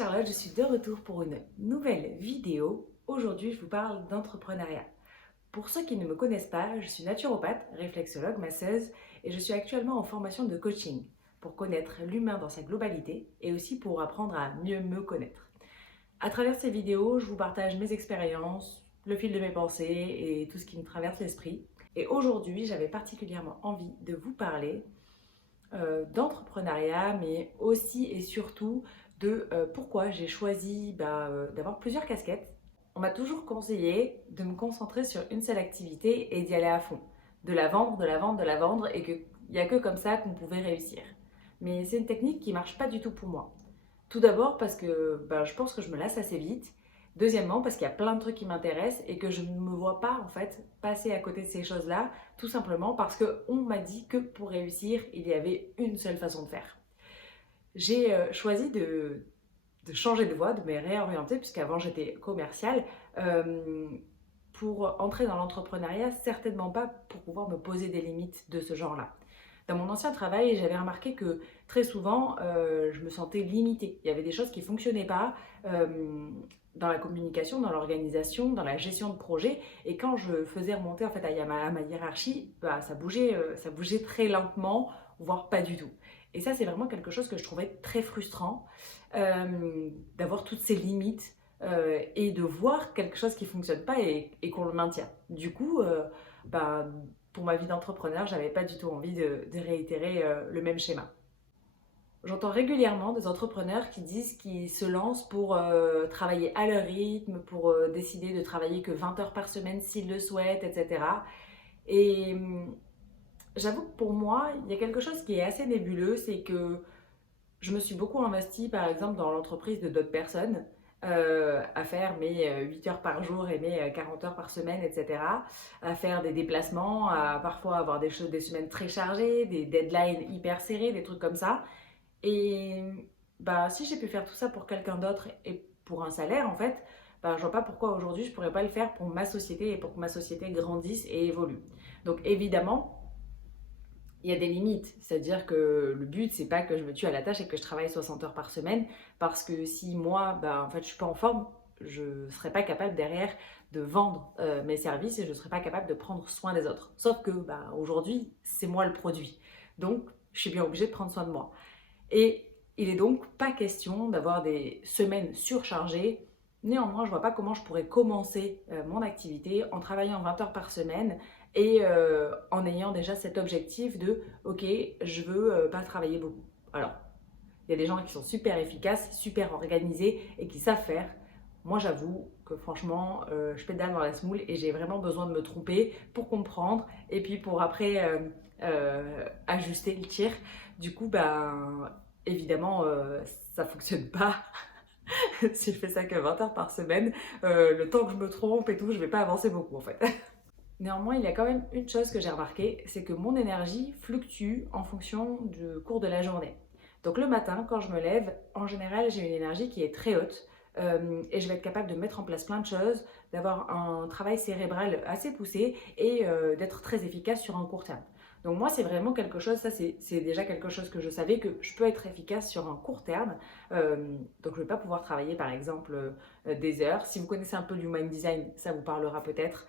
Charlotte, je suis de retour pour une nouvelle vidéo. Aujourd'hui, je vous parle d'entrepreneuriat. Pour ceux qui ne me connaissent pas, je suis naturopathe, réflexologue, masseuse et je suis actuellement en formation de coaching pour connaître l'humain dans sa globalité et aussi pour apprendre à mieux me connaître. À travers ces vidéos, je vous partage mes expériences, le fil de mes pensées et tout ce qui me traverse l'esprit. Et aujourd'hui, j'avais particulièrement envie de vous parler d'entrepreneuriat, mais aussi et surtout de pourquoi j'ai choisi d'avoir plusieurs casquettes. On m'a toujours conseillé de me concentrer sur une seule activité et d'y aller à fond, de la vendre, de la vendre, de la vendre, et qu'il n'y a que comme ça qu'on pouvait réussir. Mais c'est une technique qui ne marche pas du tout pour moi. Tout d'abord parce que je pense que je me lasse assez vite. Deuxièmement, parce qu'il y a plein de trucs qui m'intéressent et que je ne me vois pas en fait passer à côté de ces choses-là, tout simplement parce qu'on m'a dit que pour réussir, il y avait une seule façon de faire. J'ai choisi de changer de voie, de me réorienter, puisqu'avant j'étais commerciale, pour entrer dans l'entrepreneuriat, certainement pas pour pouvoir me poser des limites de ce genre-là. Dans mon ancien travail, j'avais remarqué que très souvent, je me sentais limitée. Il y avait des choses qui ne fonctionnaient pas dans la communication, dans l'organisation, dans la gestion de projet. Et quand je faisais remonter en fait, à ma hiérarchie, ça bougeait très lentement, voire pas du tout. Et ça, c'est vraiment quelque chose que je trouvais très frustrant, d'avoir toutes ces limites et de voir quelque chose qui ne fonctionne pas et qu'on le maintient. Du coup, bah, pour ma vie d'entrepreneur, j'avais pas du tout envie de réitérer le même schéma. J'entends régulièrement des entrepreneurs qui disent qu'ils se lancent pour travailler à leur rythme, pour décider de travailler que 20 heures par semaine s'ils le souhaitent, etc. Et j'avoue que pour moi, il y a quelque chose qui est assez nébuleux, c'est que je me suis beaucoup investie, par exemple, dans l'entreprise de d'autres personnes, à faire mes 8 heures par jour et mes 40 heures par semaine, etc. À faire des déplacements, à parfois avoir des semaines très chargées, des deadlines hyper serrés, des trucs comme ça. Et si j'ai pu faire tout ça pour quelqu'un d'autre et pour un salaire, en fait, je vois pas pourquoi aujourd'hui je pourrais pas le faire pour ma société et pour que ma société grandisse et évolue. Donc évidemment, il y a des limites, c'est-à-dire que le but c'est pas que je me tue à la tâche et que je travaille 60 heures par semaine, parce que si moi en fait je suis pas en forme, je serais pas capable derrière de vendre mes services et je serais pas capable de prendre soin des autres. Sauf que aujourd'hui c'est moi le produit, donc je suis bien obligée de prendre soin de moi. Et il est donc pas question d'avoir des semaines surchargées. Néanmoins, je vois pas comment je pourrais commencer mon activité en travaillant 20 heures par semaine et en ayant déjà cet objectif de ok, je veux pas travailler beaucoup. Alors, il y a des gens qui sont super efficaces, super organisés et qui savent faire. Moi, j'avoue que franchement, je pédale dans la semoule et j'ai vraiment besoin de me tromper pour comprendre et puis pour après ajuster le tir. Du coup, évidemment, ça fonctionne pas. Si je fais ça que 20 heures par semaine, le temps que je me trompe et tout, je vais pas avancer beaucoup en fait. Néanmoins, il y a quand même une chose que j'ai remarqué, c'est que mon énergie fluctue en fonction du cours de la journée. Donc le matin, quand je me lève, en général, j'ai une énergie qui est très haute et je vais être capable de mettre en place plein de choses, d'avoir un travail cérébral assez poussé et d'être très efficace sur un court terme. Donc moi, c'est vraiment quelque chose, ça c'est déjà quelque chose que je savais, que je peux être efficace sur un court terme. Donc je ne vais pas pouvoir travailler par exemple des heures. Si vous connaissez un peu l'human design, ça vous parlera peut-être.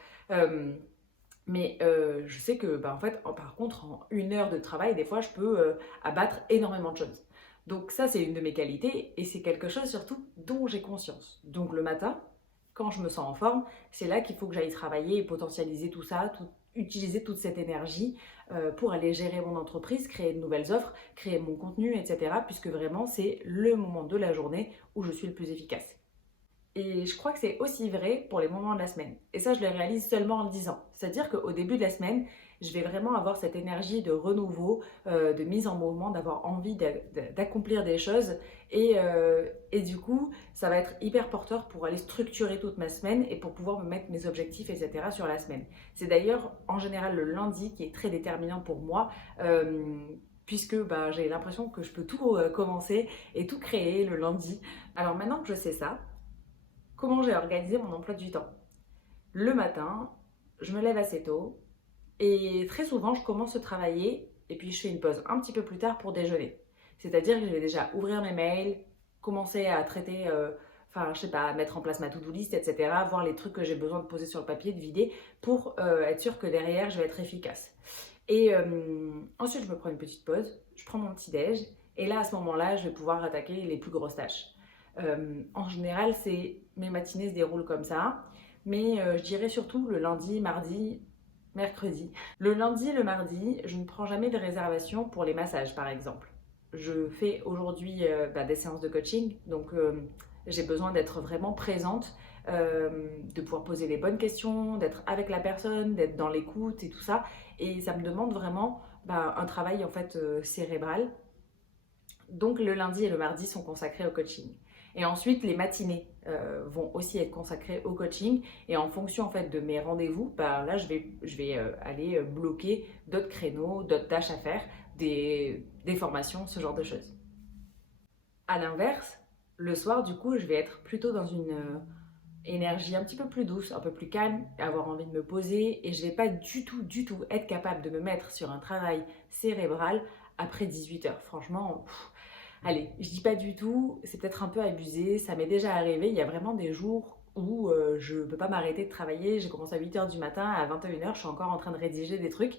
Mais je sais que, en fait, par contre, en 1 heure de travail, des fois, je peux abattre énormément de choses. Donc ça, c'est une de mes qualités et c'est quelque chose surtout dont j'ai conscience. Donc le matin, quand je me sens en forme, c'est là qu'il faut que j'aille travailler et potentialiser tout ça, utiliser toute cette énergie pour aller gérer mon entreprise, créer de nouvelles offres, créer mon contenu, etc. Puisque vraiment, c'est le moment de la journée où je suis le plus efficace. Et je crois que c'est aussi vrai pour les moments de la semaine. Et ça, je le réalise seulement en le disant. C'est-à-dire qu'au début de la semaine, je vais vraiment avoir cette énergie de renouveau, de mise en mouvement, d'avoir envie d'accomplir des choses. Et du coup, ça va être hyper porteur pour aller structurer toute ma semaine et pour pouvoir me mettre mes objectifs, etc. sur la semaine. C'est d'ailleurs en général le lundi qui est très déterminant pour moi. Puisque j'ai l'impression que je peux tout commencer et tout créer le lundi. Alors maintenant que je sais ça, comment j'ai organisé mon emploi du temps? Le matin, je me lève assez tôt et très souvent, je commence à travailler et puis je fais une pause un petit peu plus tard pour déjeuner. C'est-à-dire que je vais déjà ouvrir mes mails, commencer à traiter, enfin, je sais pas, mettre en place ma to-do list, etc. Voir les trucs que j'ai besoin de poser sur le papier, de vider, pour être sûr que derrière, je vais être efficace. Et ensuite, je me prends une petite pause, je prends mon petit déj, et là, à ce moment-là, je vais pouvoir attaquer les plus grosses tâches. En général, mes matinées se déroulent comme ça, mais je dirais surtout le lundi, mardi, mercredi. Le lundi et le mardi, je ne prends jamais de réservation pour les massages, par exemple. Je fais aujourd'hui des séances de coaching, donc j'ai besoin d'être vraiment présente, de pouvoir poser les bonnes questions, d'être avec la personne, d'être dans l'écoute et tout ça. Et ça me demande vraiment un travail en fait cérébral. Donc le lundi et le mardi sont consacrés au coaching. Et ensuite, les matinées vont aussi être consacrées au coaching. Et en fonction en fait de mes rendez-vous, là je vais aller bloquer d'autres créneaux, d'autres tâches à faire, des formations, ce genre de choses. À l'inverse, le soir, du coup, je vais être plutôt dans une énergie un petit peu plus douce, un peu plus calme, avoir envie de me poser, et je vais pas du tout être capable de me mettre sur un travail cérébral après 18 heures. Franchement, allez, je dis pas du tout, c'est peut-être un peu abusé, ça m'est déjà arrivé, il y a vraiment des jours où je peux pas m'arrêter de travailler, j'ai commencé à 8 heures du matin, à 21 heures, je suis encore en train de rédiger des trucs,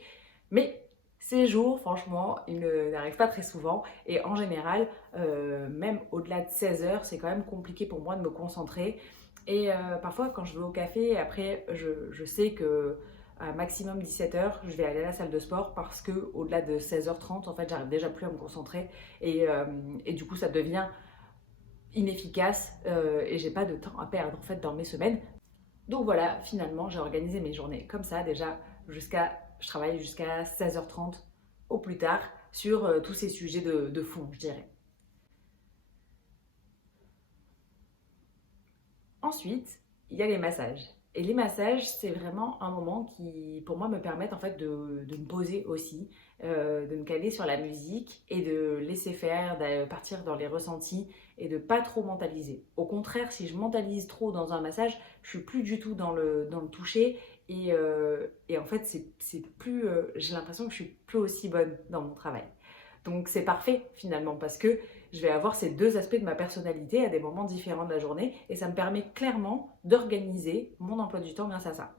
mais ces jours, franchement, ils n'arrivent pas très souvent, et en général, même au-delà de 16 heures, c'est quand même compliqué pour moi de me concentrer. Et parfois, quand je vais au café, après, je sais que à maximum 17 heures, je vais aller à la salle de sport parce que au-delà de 16h30, en fait, j'arrive déjà plus à me concentrer et du coup, ça devient inefficace et j'ai pas de temps à perdre en fait dans mes semaines. Donc voilà, finalement, j'ai organisé mes journées comme ça déjà je travaille jusqu'à 16h30 au plus tard sur tous ces sujets de fond, je dirais. Ensuite, il y a les massages. Et les massages, c'est vraiment un moment qui, pour moi, me permettent en fait de me poser aussi, de me caler sur la musique et de laisser faire, de partir dans les ressentis et de pas trop mentaliser. Au contraire, si je mentalise trop dans un massage, je suis plus du tout dans le toucher et en fait, c'est plus, j'ai l'impression que je suis plus aussi bonne dans mon travail. Donc c'est parfait finalement parce que je vais avoir ces deux aspects de ma personnalité à des moments différents de la journée et ça me permet clairement d'organiser mon emploi du temps grâce à ça.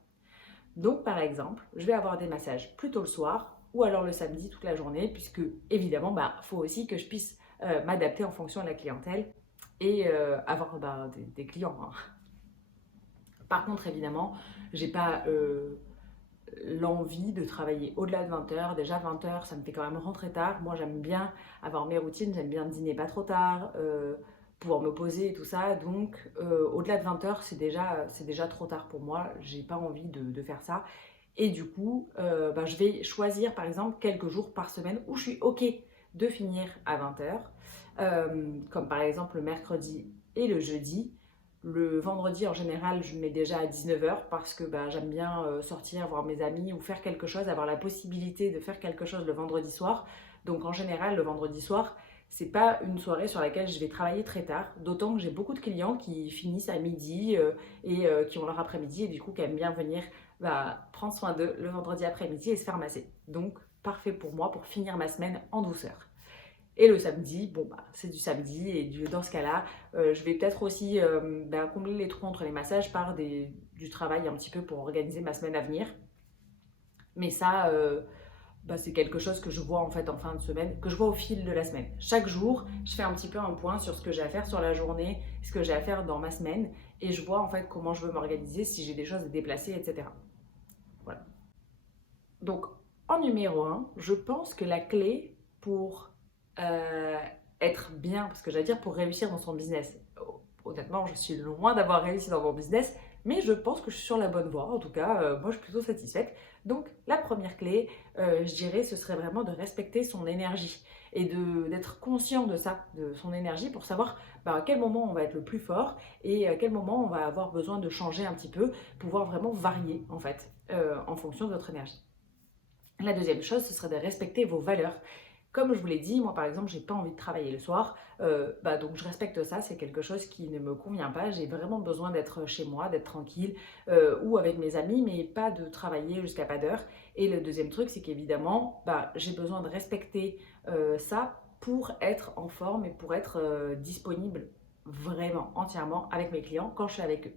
Donc par exemple, je vais avoir des massages plutôt le soir ou alors le samedi toute la journée puisque évidemment, faut aussi que je puisse m'adapter en fonction de la clientèle et avoir des clients, hein. Par contre, évidemment, j'ai pas l'envie de travailler au-delà de 20 heures. Déjà 20 heures, ça me fait quand même rentrer tard. Moi, j'aime bien avoir mes routines, j'aime bien dîner pas trop tard, pouvoir me poser et tout ça. Donc, au-delà de 20 heures, c'est déjà trop tard pour moi. J'ai pas envie de faire ça. Et du coup, je vais choisir par exemple quelques jours par semaine où je suis OK de finir à 20 heures, comme par exemple le mercredi et le jeudi. Le vendredi, en général, je me mets déjà à 19 heures parce que j'aime bien sortir, voir mes amis ou faire quelque chose, avoir la possibilité de faire quelque chose le vendredi soir. Donc en général, le vendredi soir, c'est pas une soirée sur laquelle je vais travailler très tard, d'autant que j'ai beaucoup de clients qui finissent à midi et qui ont leur après-midi et du coup qui aiment bien venir prendre soin d'eux le vendredi après-midi et se faire masser. Donc parfait pour moi pour finir ma semaine en douceur. Et le samedi, c'est du samedi et dans ce cas-là, je vais peut-être aussi combler les trous entre les massages par du travail un petit peu pour organiser ma semaine à venir. Mais ça, c'est quelque chose que je vois en fait en fin de semaine, que je vois au fil de la semaine. Chaque jour, je fais un petit peu un point sur ce que j'ai à faire sur la journée, ce que j'ai à faire dans ma semaine, et je vois en fait comment je veux m'organiser, si j'ai des choses à déplacer, etc. Voilà. Donc, en numéro un, je pense que la clé pour euh, être bien, parce que j'allais dire pour réussir dans son business. Honnêtement, je suis loin d'avoir réussi dans mon business, mais je pense que je suis sur la bonne voie. En tout cas, moi, je suis plutôt satisfaite. Donc, la première clé, je dirais, ce serait vraiment de respecter son énergie et d'être conscient de ça, de son énergie, pour savoir à quel moment on va être le plus fort et à quel moment on va avoir besoin de changer un petit peu, pouvoir vraiment varier, en fait, en fonction de notre énergie. La deuxième chose, ce serait de respecter vos valeurs. Comme je vous l'ai dit, moi par exemple, j'ai pas envie de travailler le soir, donc je respecte ça, c'est quelque chose qui ne me convient pas. J'ai vraiment besoin d'être chez moi, d'être tranquille ou avec mes amis, mais pas de travailler jusqu'à pas d'heure. Et le deuxième truc, c'est qu'évidemment, j'ai besoin de respecter ça pour être en forme et pour être disponible vraiment entièrement avec mes clients quand je suis avec eux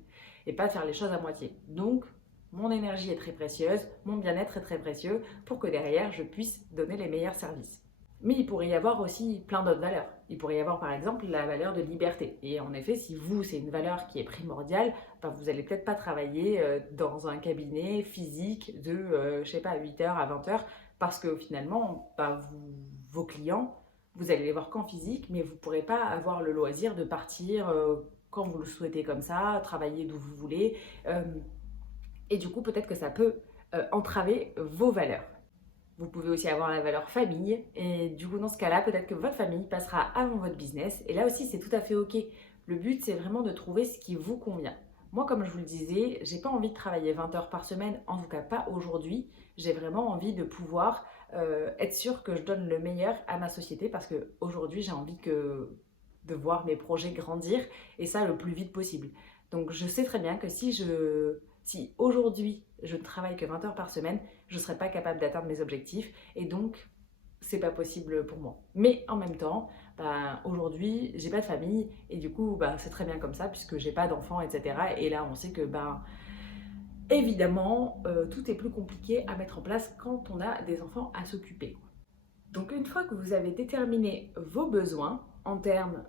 et pas faire les choses à moitié. Donc, mon énergie est très précieuse, mon bien-être est très précieux pour que derrière, je puisse donner les meilleurs services. Mais il pourrait y avoir aussi plein d'autres valeurs. Il pourrait y avoir par exemple la valeur de liberté. Et en effet, si vous, c'est une valeur qui est primordiale, ben, vous n'allez peut-être pas travailler dans un cabinet physique de, je sais pas, 8h à 20h, parce que finalement, ben, vos clients, vous allez les voir qu'en physique, mais vous ne pourrez pas avoir le loisir de partir quand vous le souhaitez comme ça, travailler d'où vous voulez. Euh, et du coup, peut-être que ça peut entraver vos valeurs. Vous pouvez aussi avoir la valeur famille et du coup dans ce cas-là, peut-être que votre famille passera avant votre business et là aussi c'est tout à fait ok. Le but c'est vraiment de trouver ce qui vous convient. Moi comme je vous le disais, j'ai pas envie de travailler 20 heures par semaine, en tout cas pas aujourd'hui. J'ai vraiment envie de pouvoir être sûr que je donne le meilleur à ma société parce que aujourd'hui j'ai envie de voir mes projets grandir et ça le plus vite possible. Donc je sais très bien que si aujourd'hui je ne travaille que 20 heures par semaine, je ne serais pas capable d'atteindre mes objectifs et donc c'est pas possible pour moi. Mais en même temps, ben, aujourd'hui, j'ai pas de famille et du coup, ben, c'est très bien comme ça puisque j'ai pas d'enfants, etc. Et là, on sait que, ben, évidemment, tout est plus compliqué à mettre en place quand on a des enfants à s'occuper. Donc, une fois que vous avez déterminé vos besoins en termes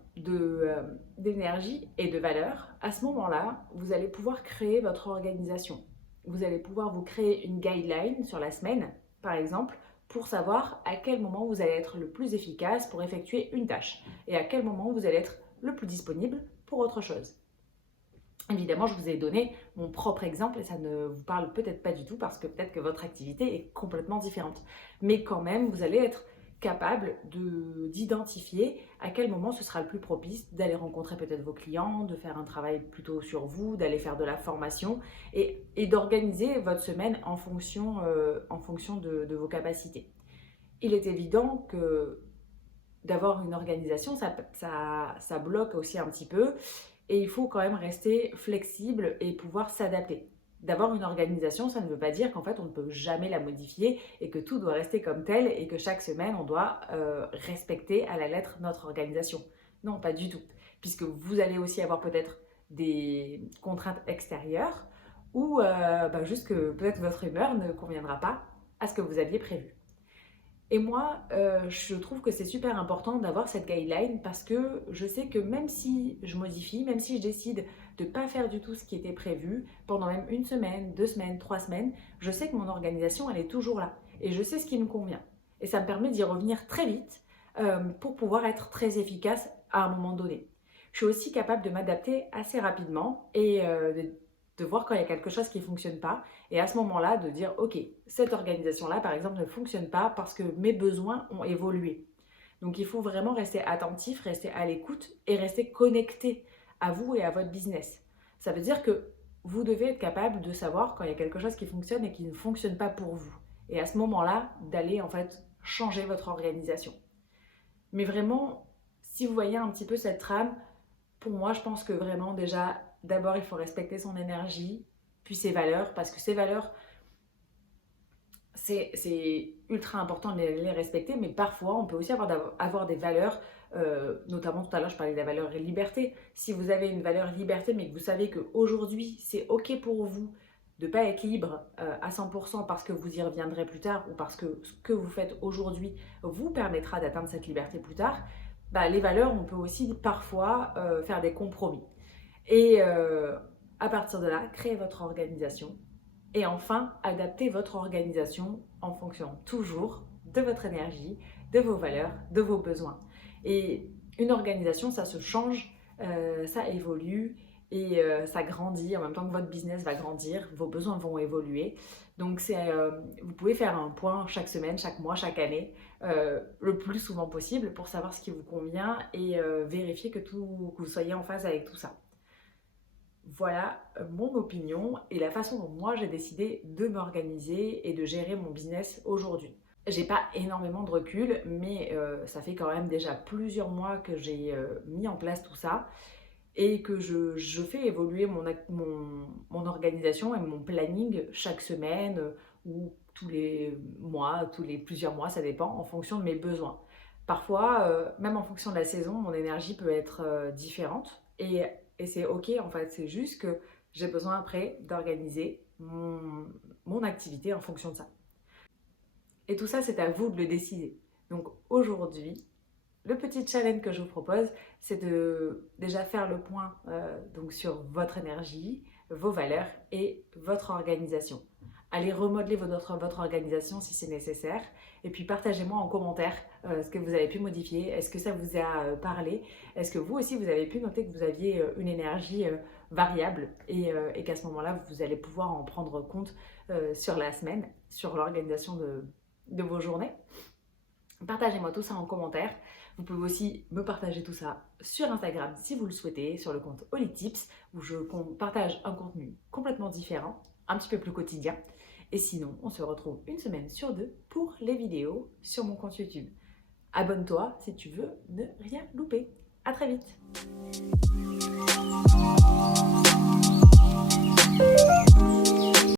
d'énergie et de valeur, à ce moment-là, vous allez pouvoir créer votre organisation. Vous allez pouvoir vous créer une guideline sur la semaine, par exemple, pour savoir à quel moment vous allez être le plus efficace pour effectuer une tâche et à quel moment vous allez être le plus disponible pour autre chose. Évidemment, je vous ai donné mon propre exemple et ça ne vous parle peut-être pas du tout parce que peut-être que votre activité est complètement différente. Mais quand même, vous allez être capable d'identifier à quel moment ce sera le plus propice d'aller rencontrer peut-être vos clients, de faire un travail plutôt sur vous, d'aller faire de la formation et d'organiser votre semaine en fonction de vos capacités. Il est évident que d'avoir une organisation, ça bloque aussi un petit peu et il faut quand même rester flexible et pouvoir s'adapter. D'avoir une organisation, ça ne veut pas dire qu'en fait on ne peut jamais la modifier et que tout doit rester comme tel et que chaque semaine on doit respecter à la lettre notre organisation. Non, pas du tout. Puisque vous allez aussi avoir peut-être des contraintes extérieures ou juste que peut-être votre humeur ne conviendra pas à ce que vous aviez prévu. Et moi, je trouve que c'est super important d'avoir cette guideline parce que je sais que même si je modifie, même si je décide de ne pas faire du tout ce qui était prévu, pendant même une semaine, 2 semaines, 3 semaines, je sais que mon organisation, elle est toujours là. Et je sais ce qui me convient. Et ça me permet d'y revenir très vite pour pouvoir être très efficace à un moment donné. Je suis aussi capable de m'adapter assez rapidement et de voir quand il y a quelque chose qui ne fonctionne pas et à ce moment-là, de dire, ok, cette organisation-là, par exemple, ne fonctionne pas parce que mes besoins ont évolué. Donc, il faut vraiment rester attentif, rester à l'écoute et rester connecté à vous et à votre business. Ça veut dire que vous devez être capable de savoir quand il y a quelque chose qui fonctionne et qui ne fonctionne pas pour vous. Et à ce moment-là, d'aller en fait changer votre organisation. Mais vraiment, si vous voyez un petit peu cette trame, pour moi, je pense que vraiment déjà, d'abord, il faut respecter son énergie, puis ses valeurs, parce que ses valeurs, c'est ultra important de les respecter, mais parfois, on peut aussi avoir des valeurs, notamment tout à l'heure, je parlais de la valeur liberté. Si vous avez une valeur liberté, mais que vous savez qu'aujourd'hui, c'est OK pour vous de ne pas être libre à 100% parce que vous y reviendrez plus tard ou parce que ce que vous faites aujourd'hui vous permettra d'atteindre cette liberté plus tard, bah, les valeurs, on peut aussi parfois faire des compromis. Et à partir de là, créez votre organisation. Et enfin, adaptez votre organisation en fonction toujours de votre énergie, de vos valeurs, de vos besoins. Et une organisation, ça se change, ça évolue et ça grandit en même temps que votre business va grandir, vos besoins vont évoluer. Donc vous pouvez faire un point chaque semaine, chaque mois, chaque année, le plus souvent possible pour savoir ce qui vous convient et vérifier que vous soyez en phase avec tout ça. Voilà mon opinion et la façon dont moi j'ai décidé de m'organiser et de gérer mon business aujourd'hui. J'ai pas énormément de recul, mais ça fait quand même déjà plusieurs mois que j'ai mis en place tout ça et que je fais évoluer mon organisation et mon planning chaque semaine ou tous les mois, tous les plusieurs mois, ça dépend en fonction de mes besoins. Parfois, même en fonction de la saison, mon énergie peut être différente. Et, et c'est ok en fait, c'est juste que j'ai besoin après d'organiser mon activité en fonction de ça. Et tout ça, c'est à vous de le décider. Donc aujourd'hui, le petit challenge que je vous propose, c'est de déjà faire le point donc sur votre énergie, vos valeurs et votre organisation. Allez remodeler votre organisation si c'est nécessaire. Et puis partagez-moi en commentaire ce que vous avez pu modifier. Est-ce que ça vous a parlé? Est-ce que vous aussi, vous avez pu noter que vous aviez une énergie variable et qu'à ce moment-là, vous allez pouvoir en prendre compte sur la semaine, sur l'organisation de vos journées? Partagez-moi tout ça en commentaire. Vous pouvez aussi me partager tout ça sur Instagram si vous le souhaitez, sur le compte Holly Tips, où je partage un contenu complètement différent, un petit peu plus quotidien. Et sinon, on se retrouve une semaine sur deux pour les vidéos sur mon compte YouTube. Abonne-toi si tu veux ne rien louper. À très vite!